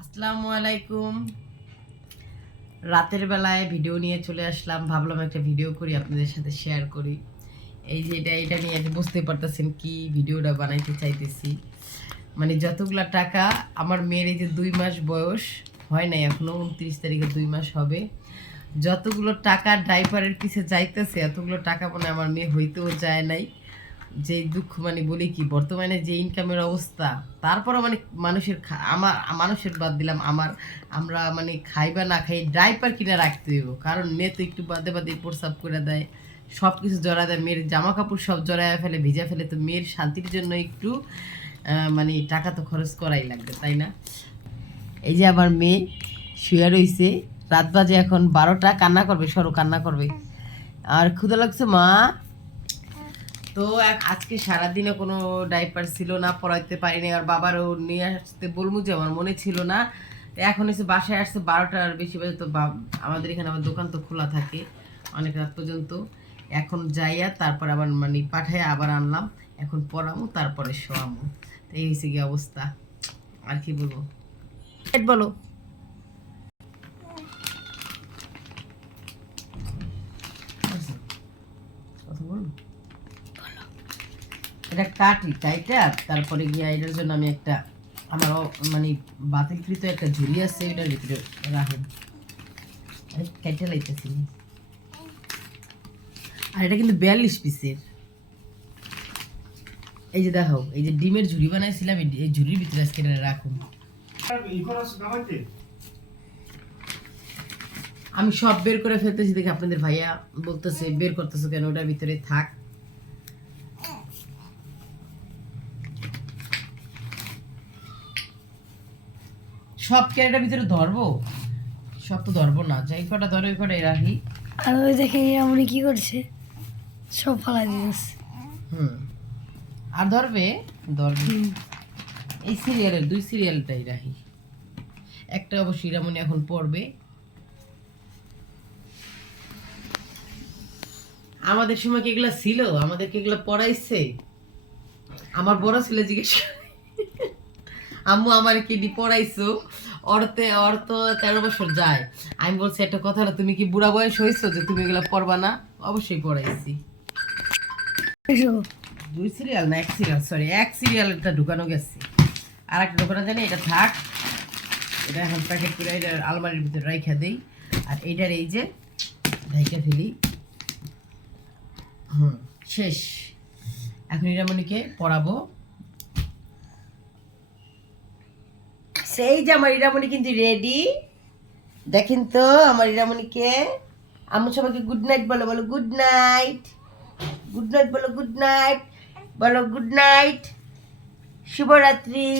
আসসালামু আলাইকুম। রাতের বেলায় ভিডিও নিয়ে চলে আসলাম, ভাবলাম একটা ভিডিও করি আপনাদের সাথে শেয়ার করি। এই যে এটা নিয়ে বুঝতে পারতেছেন কি ভিডিওটা বানাইতে চাইতেছি। মানে যতগুলা টাকা আমার মেয়ের, এই যে 2 মাস বয়স হয় নাই এখনো, 29 তারিখে 2 মাস হবে, যতগুলো টাকা ডাইপারের পিছে যাইতেছে এতগুলো টাকা মানে আমার মেয়ে হইতেও যায় নাই। যে দুঃখ মানে বলি কি, বর্তমানে যে ইনকামের অবস্থা, তারপরও মানে মানুষের বাদ দিলাম, আমরা মানে খাই বা না খাই ডাইপার কিনে রাখতে হইব, কারণ মেয়ে তো একটু বাদে বাদে প্রস্রাব করে দেয়, সব কিছু জড়া দেয়, মেয়ের জামা কাপড় সব জড়ায় ফেলে, ভিজা ফেলে, তো মেয়ের শান্তির জন্য একটু মানে টাকা তো খরচ করাই লাগবে, তাই না? এই যে আমার মেয়ে শুয়ে রইছে, রাত বাজে এখন 12টা, কান্না করবে, সরো কান্না করবে। আর ক্ষুধা লাগছে মা। তো আজকে সারাদিনে কোনো ডাইপার ছিল না, পড়াইতে পারিনি, আর বাবারও নিয়ে আসতে বলবো যে আমার মনে ছিল না। এখন এসে বাসায় আসছে 12টার বেশি বাজে, তো আমাদের এখানে আবার দোকান তো খোলা থাকে অনেক রাত পর্যন্ত। এখন যাইয়া তারপর আবার মানে পাঠাইয়া আবার আনলাম, এখন পড়ামো তারপরে শোয়ামো। তো এই হয়েছে কি অবস্থা, আর কি বলবো। বলো। কথা বলবো, এটা কাটি কাইটা তারপরে গিয়ে এটার জন্য আমি একটা আমার মানে বাতিলকৃত একটা ঝুড়ি আছে, এটার ভিতরে রাখুন। কেটে লাইতেছি। আর এটা কিন্তু 42 পিসের। এই যে দেখো, এই যে ডিমের ঝুড়ি বানাইছিলাম, এই ঝুড়ির ভিতরে আজকে এটা রাখুন। আমি সব বের করে ফেলতেছি দেখে আপনাদের ভাইয়া বলতেছে বের করতেছো কেন, ওটার ভিতরে থাক। সব ক্যারেটার ভিতরে ধরবো, সব তো ধরবো না, যাই কটা ধরে ওই কটাই রাখি। আর ওই দেখে এমনি কি করছে, সব ফালাই দিয়েছে। আর ধরবে এই সিরিয়ালের 2 সিরিয়ালটাই রাখি, একটা অবশ্যই রামনি এখন পড়বে। আমাদের সময় কি এগুলা ছিল? আমাদের কি এগুলা পড়াইছে? আমার বড় ছেলে জিজ্ঞেস আম্মু আমার কি পড়াইছো? ওর তো 13 বছর যায়। আমি বলছি একটা কথা হলো, তুমি কি বুড়া বয়স হয়েছো যে তুমি এগুলা পড়বা না? অবশ্যই পড়াইছি। 2 সিরিয়াল না 1 সিরিয়াল, সরি 1 সিরিয়ালটা ঢুকানো গেছে, আর একটা ঢুকানো জানি, এটা থাক। এটা এখন প্যাকেট করে এটা আলমারির ভিতরে রাইখা দেই। আর এইটার এই যে ঢাইকা ফেলি। শেষ। এখন ইরামণিকে পড়াবো। সেই যে আমার ইরামণি কিন্তু রেডি, দেখেন তো আমার ইরামণিকে। আম্মু সবাইকে গুড নাইট বলো, বলো গুড নাইট, গুড নাইট বলো, গুড নাইট বলো, গুড নাইট, শুভরাত্রি।